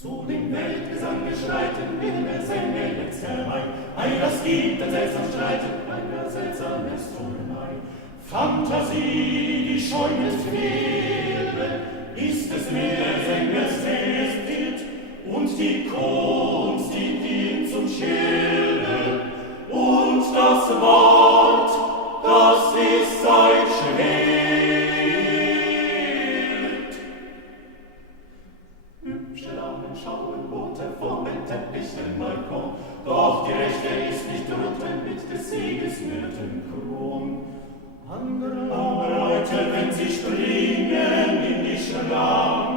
Zu dem Weltgesang wir schreiten, wilde Sänger jetzt herbei. Ei, das gibt ein seltsam Streiten, ein seltsames Turnmei. Fantasie, die schäumet Quere, ist es mehr Sänger selbst gilt, und die Kunst, die dient zum Schilde, und das Wort, das ist sein Schwert. Hübsche Damen schauen munter vor dem Teppich im Balkon, doch die Rechte ist nicht drunten mit des Sieges Myrtenkron. Andere Leute, wenn sie springen in die Schlange,